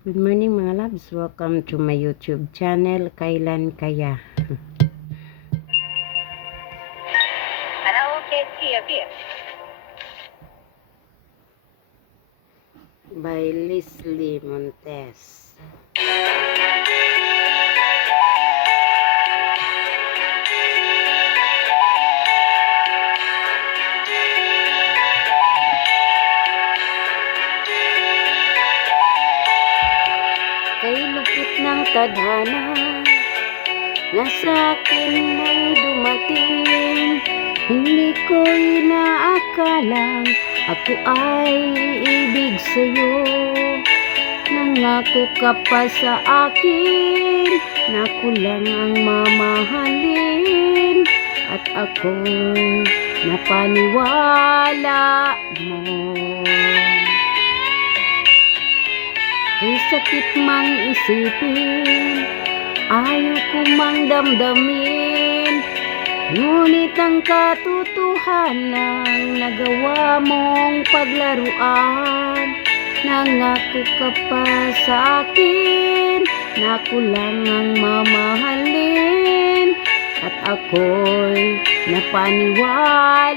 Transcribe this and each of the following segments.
Good morning mga loves. Welcome to my YouTube channel. Kailan kaya? By Leslie Montes. Kay lupit ng tadhana Nasa akin ay dumating. Hindi ko inaakalang Ako ay ibig sa'yo. Nangako ka pa sa akin Na ako lang ang mamahalin. At ako'y napaniwala mo sakit mang isipin Ayaw ko mang damdamin. Ngunit ang katotohanan Nagawa mong paglaruan Nangako ka pa sa akin Na lang ang mamahalin. At ako'y napaniwala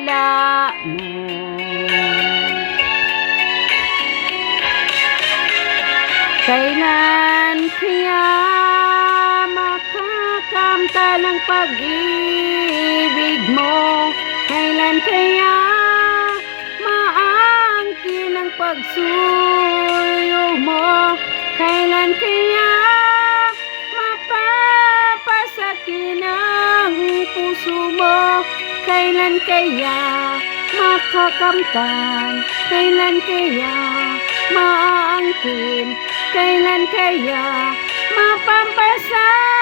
ng pag-ibig mo? Kailan kaya maangkin ang pagsuyo mo? Kailan kaya mapapasakin ang puso mo? Kailan kaya makakamtan? Kailan kaya maangkin? Kailan kaya mapampasa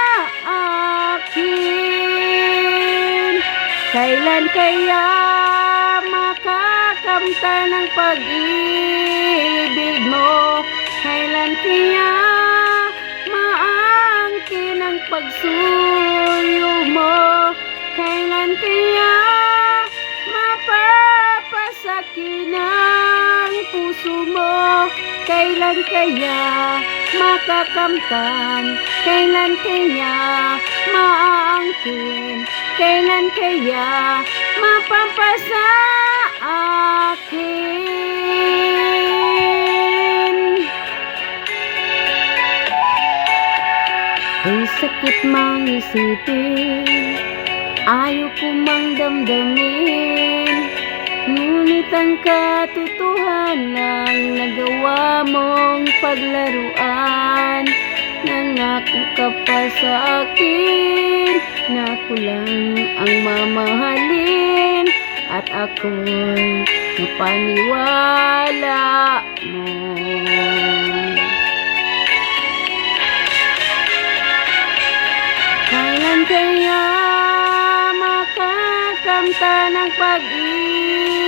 akin? Kailan kaya makakamta ng pag-ibig mo? Kailan kaya maangkin ang pagsuyo Kailan kaya makakamtan? Kailan kaya maaangkin? Kailan kaya mapampasa akin? Ay sakit mang isipin Ayaw ko mang damdamin Ngunit ang katotohanan paglaruan Nangako ka pa sa akin Na ako lang ang mamahalin At ako'y mapaniwala mo. Kailan kaya makakamta ng pag-ibig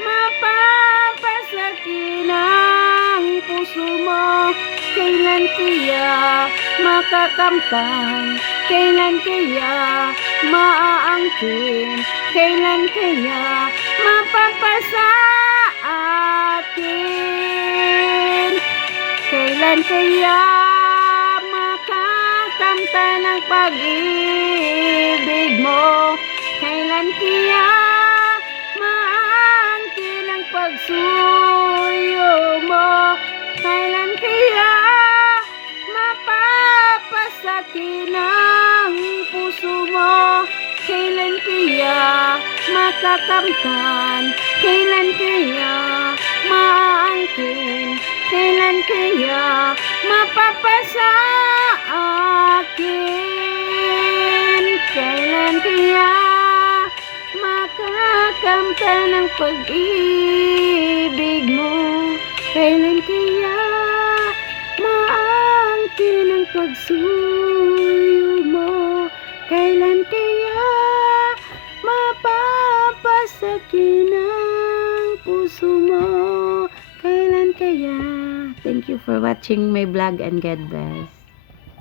Mapapasakin ang puso mo? Kailan kaya makakamtan? Kailan kaya maaangkin? Kailan kaya mapapasa akin? Kailan kaya makakamta ng pag-ibig mo? Makakamtan? Kailan kaya maangkin? Kailan kaya mapapasa akin? Kailan kaya makakamtan ng pag-ibig mo? Kailan kaya maangkin ang pagsuyo mo? Kailan mapapasakin ang puso mo? Kailan kaya? Thank you for watching my vlog and God bless.